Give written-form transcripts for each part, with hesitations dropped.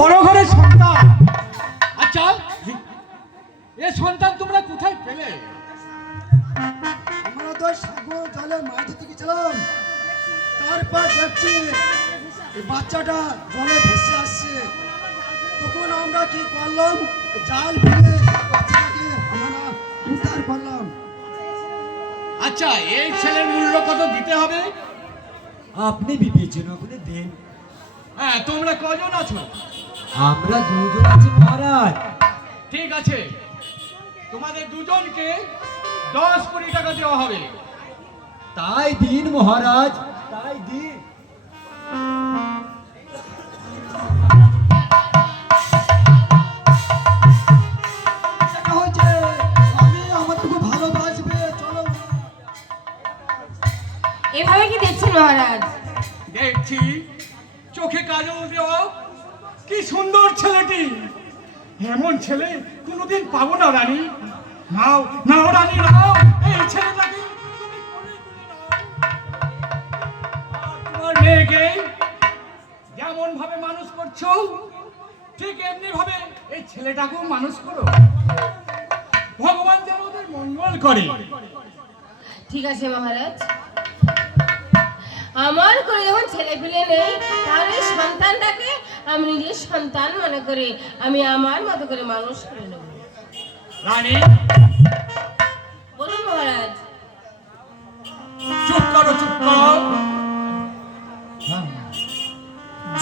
বড় ঘরের সন্তান। আচ্ছা, এ সন্তান তোমরা কোথায় পেলে? আমরা তো সাগর জলে মাছ ধরতে গেছিলাম, তারপর দেখছি এই বাচ্চাটা জলে ভেসে আসছে। তখন আমরা কি করলাম, জাল ফেলে বাচ্চাটাকে আমরা উদ্ধার করলাম। আচ্ছা, এই ছেলের মূল্য কত দিতে হবে? আপনি বিবেচনা করে দেন। হ্যাঁ, তোমরা কজন আছো? আমরা দুজন আছি মহারাজ। ঠিক আছে, তোমাদের দুজনকে 10 কোটি টাকা দেওয়া হবে। তাই দিন মহারাজ, তাই দিন। দেখা হয়েছে, আমি আমাদের খুব ভালোবাসবে, চলো। এভাবে কি দেখছেন মহারাজ? দেখছি, চোখে কাজল দেওয়া, কি সুন্দর ছেলেটি। এমন ছেলে কোনোদিন পাবো না রানী। নাও নাও রানী, নাও এই ছেলেটাকে তুমি কোলে তুলে নাও। আর তোমার মেয়েকে যেমন ভাবে মানুষ করছো, ঠিক এমনি ভাবে এই ছেলেটাকেও মানুষ করো। ভগবান যেন ওদের মঙ্গল করে। ঠিক আছে মহারাজ, আমার করে যখন ছেলে পেলে নেই, তাহলে এই সন্তানটাকে আমি নিজের সন্তান মনে করে আমি আমার মতো করে মানুষ করে নেব। রানী, বলুন মহারাজ। চুপ করো, চুপ করো।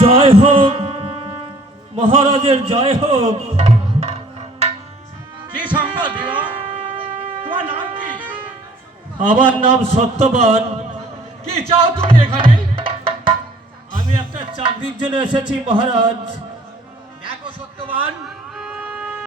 জয় হোক, মহারাজের জয় হোক। কি সংবাদ দিল? তোমার নাম কি? আমার নাম সত্যবান। কি চাও তুমি এখানে? আমি একটা চাকরির জন্য এসেছি মহারাজ। দেখো সত্যবান,